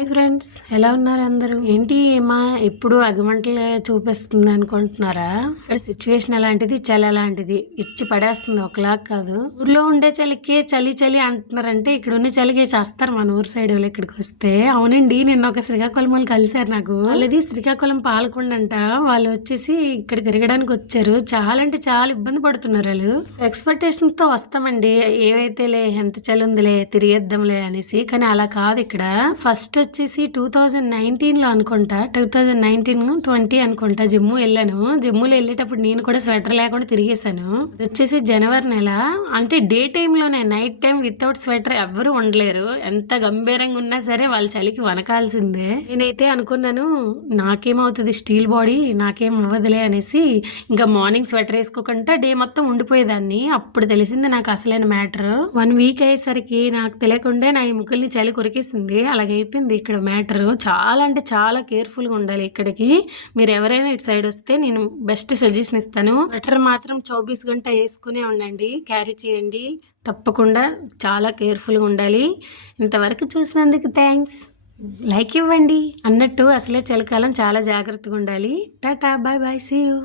Hi friends ఎలా ఉన్నారు అందరూ? ఏంటి మా ఎప్పుడు అగమంటలు చూపిస్తుంది అనుకుంటున్నారా? ఇక్కడ సిచ్యువేషన్ అలాంటిది చలి అలాంటిది ఇచ్చి పడేస్తుంది ఒకలా కాదు. ఊర్లో ఉండే చలికే చలి చలి అంటున్నారంటే ఇక్కడ ఉన్న చలికే చేస్తారు మన ఊరు సైడ్ వాళ్ళు ఇక్కడికి వస్తే. అవునండి నిన్న ఒక శ్రీకాకుళం వాళ్ళు కలిశారు నాకు. వాళ్ళది శ్రీకాకుళం పాలకొండ అంట. వాళ్ళు వచ్చేసి ఇక్కడ తిరగడానికి వచ్చారు. చాలా అంటే చాలా ఇబ్బంది పడుతున్నారు వాళ్ళు. ఎక్స్పెక్టేషన్తో వస్తామండి. ఏవైతేలే ఎంత చలి ఉందిలే తిరిగేద్దాంలే అనేసి. కానీ అలా కాదు ఇక్కడ. ఫస్ట్ వచ్చేసి టూ థౌజండ్ నైన్టీన్లో అనుకుంటా. టూ థౌజండ్ నైన్టీన్ ట్వంటీ అనుకుంటా జమ్మూ వెళ్ళాను. జమ్మూలో వెళ్ళేటప్పుడు నేను కూడా స్వెటర్ లేకుండా తిరిగేశాను. వచ్చేసి జనవరి నెల. అంటే డే టైంలోనే నైట్ టైం వితౌట్ స్వెటర్ ఎవ్వరు ఉండలేరు. ఎంత గంభీరంగా ఉన్నా సరే వాళ్ళ చలికి వనకాల్సిందే నేనైతే అనుకున్నాను నాకేమవుతుంది స్టీల్ బాడీ నాకేం అవ్వదులే అనేసి ఇంకా మార్నింగ్ స్వెటర్ వేసుకోకుండా డే మొత్తం ఉండిపోయేదాన్ని. అప్పుడు తెలిసింది నాకు అసలైన మ్యాటర్. వన్ వీక్ అయ్యేసరికి నాకు తెలియకుండా నా ఎముకల్ని చలి కొరికేసింది. అలాగైపోయింది. ఇక్కడ మ్యాటరు చాలా అంటే చాలా కేర్ఫుల్గా ఉండాలి ఇక్కడికి. మీరు ఎవరైనా ఇటు సైడ్ వస్తే నేను బెస్ట్ సజెషన్ ఇస్తాను. స్వెటర్ మాత్రం చౌబీస్ గంట వేసుకునే ఉండండి. క్యారీ చేయండి. తప్పకుండా చాలా కేర్ఫుల్గా ఉండాలి. ఇంతవరకు చూసినందుకు థ్యాంక్స్ లైక్ ఇవ్వండి. అన్నట్టు అసలే చలికాలం చాలా జాగ్రత్తగా ఉండాలి. Tata bye bye see you